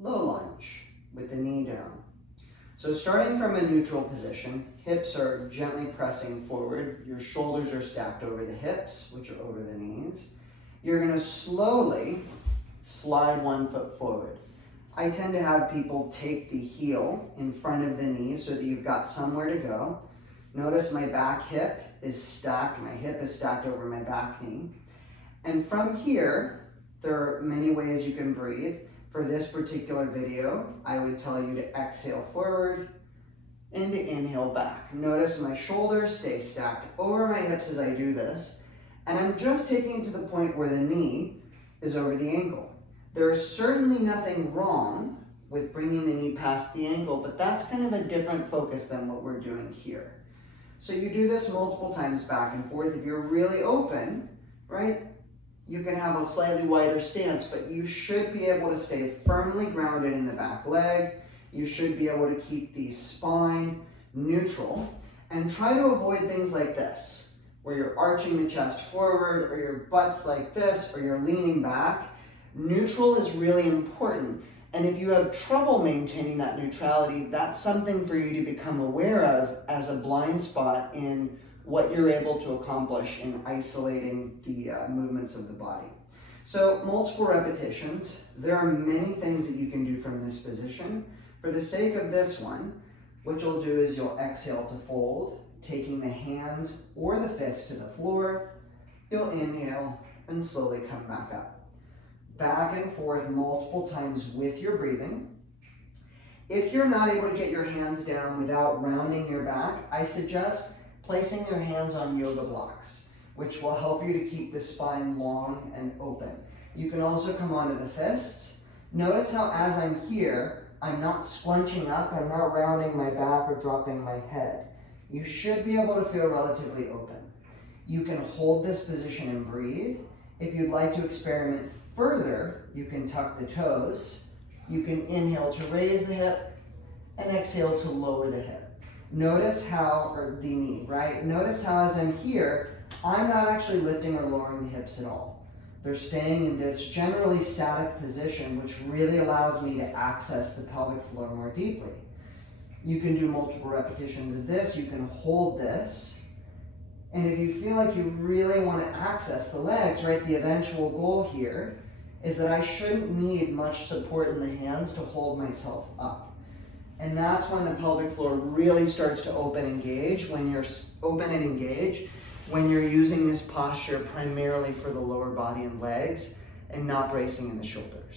low lunge with the knee down. So starting from a neutral position, hips are gently pressing forward. Your shoulders are stacked over the hips, which are over the knees. You're going to slowly slide one foot forward. I tend to have people take the heel in front of the knee so that you've got somewhere to go. Notice my back hip is stacked, my hip is stacked over my back knee. And from here, there are many ways you can breathe. For this particular video, I would tell you to exhale forward and to inhale back. Notice my shoulders stay stacked over my hips as I do this, and I'm just taking it to the point where the knee is over the ankle. There is certainly nothing wrong with bringing the knee past the ankle, but that's kind of a different focus than what we're doing here. So you do this multiple times back and forth. If you're really open, right, you can have a slightly wider stance, but you should be able to stay firmly grounded in the back leg. You should be able to keep the spine neutral and try to avoid things like this, where you're arching the chest forward, or your butt's like this, or you're leaning back. Neutral is really important. And if you have trouble maintaining that neutrality, that's something for you to become aware of as a blind spot in what you're able to accomplish in isolating the movements of the body. So multiple repetitions. There are many things that you can do from this position. For the sake of this one, what you'll do is you'll exhale to fold, taking the hands or the fists to the floor. You'll inhale and slowly come back up. Back and forth multiple times with your breathing. If you're not able to get your hands down without rounding your back, I suggest placing your hands on yoga blocks, which will help you to keep the spine long and open. You can also come onto the fists. Notice how as I'm here, I'm not scrunching up, I'm not rounding my back or dropping my head. You should be able to feel relatively open. You can hold this position and breathe. If you'd like to experiment further, you can tuck the toes. You can inhale to raise the hip and exhale to lower the hip. Notice how, or the knee, right? Notice how as I'm here, I'm not actually lifting or lowering the hips at all. They're staying in this generally static position, which really allows me to access the pelvic floor more deeply. You can do multiple repetitions of this. You can hold this. And if you feel like you really want to access the legs, right, the eventual goal here is that I shouldn't need much support in the hands to hold myself up. And that's when the pelvic floor really starts to open and engage, when you're using this posture primarily for the lower body and legs and not bracing in the shoulders.